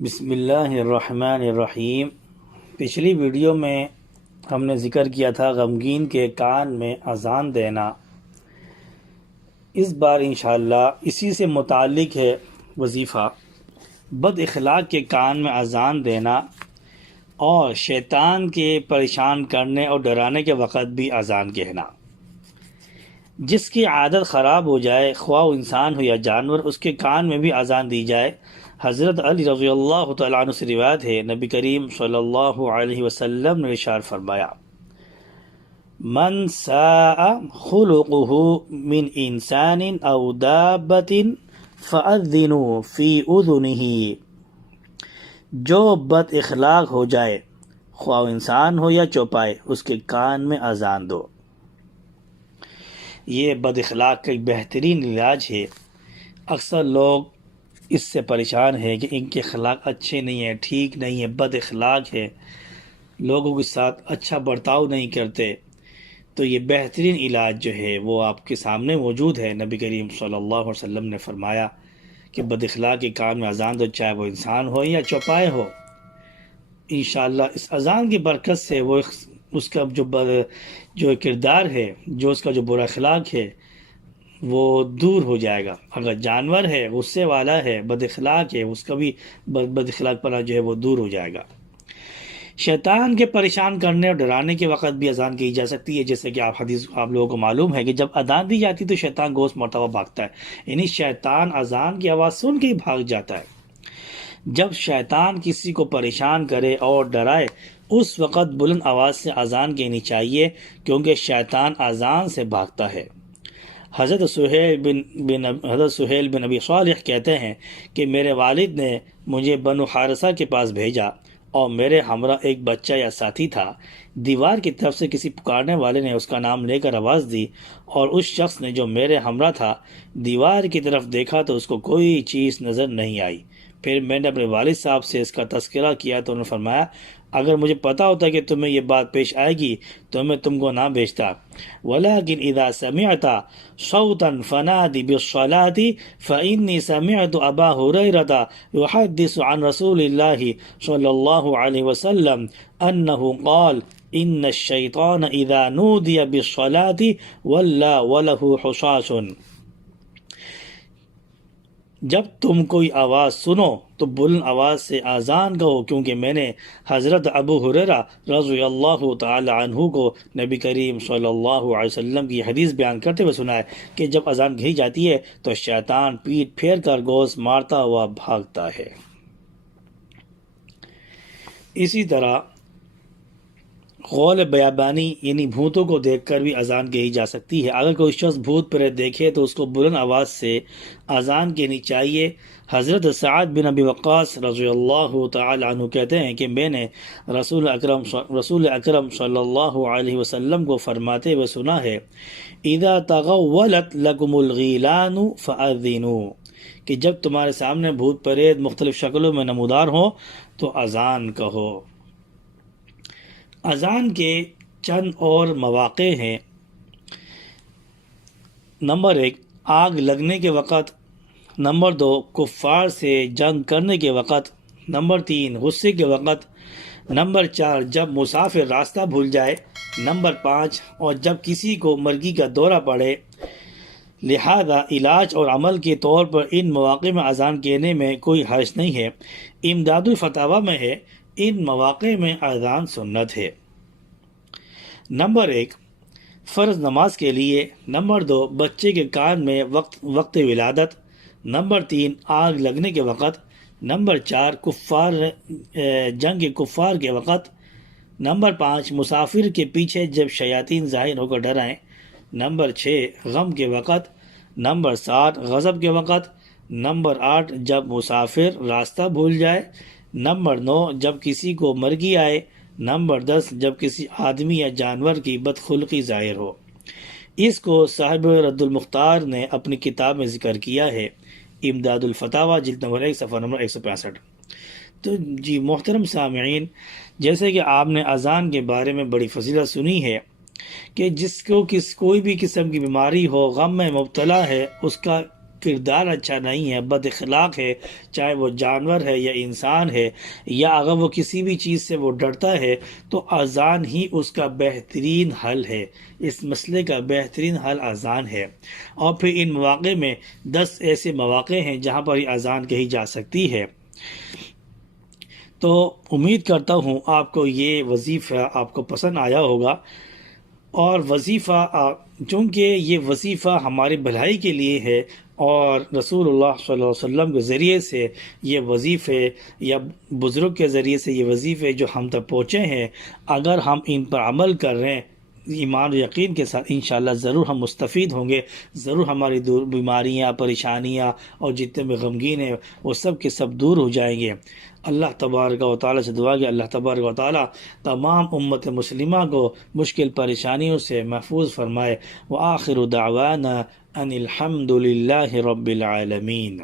بسم اللہ الرحمن الرحیم۔ پچھلی ویڈیو میں ہم نے ذکر کیا تھا غمگین کے کان میں اذان دینا۔ اس بار انشاءاللہ اسی سے متعلق ہے وظیفہ، بد اخلاق کے کان میں اذان دینا اور شیطان کے پریشان کرنے اور ڈرانے کے وقت بھی اذان کہنا۔ جس کی عادت خراب ہو جائے، خواہ وہ انسان ہو یا جانور، اس کے کان میں بھی اذان دی جائے۔ حضرت علی رضی اللہ تعالیٰ عنہ سے روایت ہے، نبی کریم صلی اللہ علیہ وسلم نے ارشاد فرمایا، من ساء خلقه من انسان او دابت فاذنوا فی اذنہ، جو بد اخلاق ہو جائے، خواہ انسان ہو یا چوپائے، اس کے کان میں اذان دو۔ یہ بد اخلاق کا ایک بہترین علاج ہے۔ اکثر لوگ اس سے پریشان ہیں کہ ان کے اخلاق اچھے نہیں ہیں، ٹھیک نہیں ہے، بد اخلاق ہے، لوگوں کے ساتھ اچھا برتاؤ نہیں کرتے۔ تو یہ بہترین علاج جو ہے وہ آپ کے سامنے موجود ہے۔ نبی کریم صلی اللہ علیہ وسلم نے فرمایا کہ بد اخلاق کے کان میں اذان دو، چاہے وہ انسان ہو یا چوپائے ہو۔ انشاءاللہ اس اذان کی برکت سے وہ اس کا جو کردار ہے، جو اس کا جو برا اخلاق ہے، وہ دور ہو جائے گا۔ اگر جانور ہے، غصے والا ہے، بد اخلاق ہے، اس کا بھی بد اخلاق پنا جو ہے وہ دور ہو جائے گا۔ شیطان کے پریشان کرنے اور ڈرانے کے وقت بھی اذان کی جا سکتی ہے، جیسے کہ آپ لوگوں کو معلوم ہے کہ جب اذان دی جاتی تو شیطان گوشت مرتبہ بھاگتا ہے، یعنی شیطان اذان کی آواز سن کے ہی بھاگ جاتا ہے۔ جب شیطان کسی کو پریشان کرے اور ڈرائے، اس وقت بلند آواز سے اذان کہنی چاہیے، کیونکہ شیطان اذان سے بھاگتا ہے۔ حضرت سہیل بن ابی صالح کہتے ہیں کہ میرے والد نے مجھے بنو حارثہ کے پاس بھیجا اور میرے ہمراہ ایک بچہ یا ساتھی تھا۔ دیوار کی طرف سے کسی پکارنے والے نے اس کا نام لے کر آواز دی، اور اس شخص نے جو میرے ہمراہ تھا دیوار کی طرف دیکھا تو اس کو کوئی چیز نظر نہیں آئی۔ پھر میں نے اپنے والد صاحب سے اس کا تذکرہ کیا تو انہوں نے فرمایا، اگر مجھے پتا ہوتا کہ تمہیں یہ بات پیش آئے گی تو میں تم کو نہ بھیجتا، ولیکن اذا سمعت صوتا فنادی بالصلاة فإنی سمعت ابا ہریرہ یحدث عن رسول اللہ صلی اللہ علیہ وسلم انہ قال ان الشیطان اذا نودی بالصلاة ولا وله حصاص۔ جب تم کوئی آواز سنو تو بلند آواز سے اذان کہو، کیونکہ میں نے حضرت ابو ہریرہ رضی اللہ تعالی عنہ کو نبی کریم صلی اللہ علیہ وسلم کی حدیث بیان کرتے ہوئے سنا ہے کہ جب اذان کہی جاتی ہے تو شیطان پیٹ پھیر کر گوشت مارتا ہوا بھاگتا ہے۔ اسی طرح غول بیابانی یعنی بھوتوں کو دیکھ کر بھی اذان کہی جا سکتی ہے۔ اگر کوئی شخص بھوت پریت دیکھے تو اس کو بلند آواز سے اذان کہنی چاہیے۔ حضرت سعد بن ابی وقاص رضی اللہ تعالی عنہ کہتے ہیں کہ میں نے رسول اکرم صلی اللہ علیہ وسلم کو فرماتے ہوئے سنا ہے، اذا تغولت لکم الغیلان فاذنوا، کہ جب تمہارے سامنے بھوت پریت مختلف شکلوں میں نمودار ہوں تو اذان کہو۔ اذان کے چند اور مواقع ہیں۔ نمبر 1، آگ لگنے کے وقت۔ نمبر 2، کفار سے جنگ کرنے کے وقت۔ نمبر 3، غصے کے وقت۔ نمبر 4، جب مسافر راستہ بھول جائے۔ نمبر 5، اور جب کسی کو مرگی کا دورہ پڑے۔ لہذا علاج اور عمل کے طور پر ان مواقع میں اذان کہنے میں کوئی حرج نہیں ہے۔ امداد الفتاویٰ میں ہے، ان مواقع میں اذان سنت ہے۔ نمبر 1، فرض نماز کے لیے۔ نمبر 2، بچے کے کان میں وقت ولادت۔ نمبر 3، آگ لگنے کے وقت۔ نمبر 4، جنگ کے کفار کے وقت۔ نمبر 5، مسافر کے پیچھے جب شیاطین ظاہر ہو کر ڈرائیں۔ نمبر 6، غم کے وقت۔ نمبر 7، غضب کے وقت۔ نمبر 8، جب مسافر راستہ بھول جائے۔ نمبر 9، جب کسی کو مرگی آئے۔ نمبر 10، جب کسی آدمی یا جانور کی بدخلقی ظاہر ہو۔ اس کو صاحب رد المختار نے اپنی کتاب میں ذکر کیا ہے، امداد الفتاویٰ جلد نمبر 1 صفحہ نمبر 165۔ تو جی محترم سامعین، جیسے کہ آپ نے اذان کے بارے میں بڑی فضیلت سنی ہے کہ جس کو کوئی بھی قسم کی بیماری ہو، غم میں مبتلا ہے، اس کا کردار اچھا نہیں ہے، بد اخلاق ہے، چاہے وہ جانور ہے یا انسان ہے، یا اگر وہ کسی بھی چیز سے وہ ڈرتا ہے، تو اذان ہی اس کا بہترین حل ہے۔ اس مسئلے کا بہترین حل اذان ہے۔ اور پھر ان مواقع میں 10 ایسے مواقع ہیں جہاں پر یہ اذان کہی جا سکتی ہے۔ تو امید کرتا ہوں آپ کو یہ وظیفہ آپ کو پسند آیا ہوگا، اور چونکہ یہ وظیفہ ہماری بھلائی کے لیے ہے، اور رسول اللہ صلی اللہ علیہ وسلم کے ذریعے سے یہ وظیفے، یا بزرگ کے ذریعے سے یہ وظیفے جو ہم تک پہنچے ہیں، اگر ہم ان پر عمل کر رہے ہیں ایمان و یقین کے ساتھ، انشاءاللہ ضرور ہم مستفید ہوں گے، ضرور ہماری بیماریاں، پریشانیاں اور جتنے بھی غمگین ہیں وہ سب کے سب دور ہو جائیں گے۔ اللہ تبارک و تعالیٰ سے دعا کہ اللہ تبارک و تعالیٰ تمام امت مسلمہ کو مشکل پریشانیوں سے محفوظ فرمائے۔ وآخر دعوانا ان الحمد للہ رب العالمین۔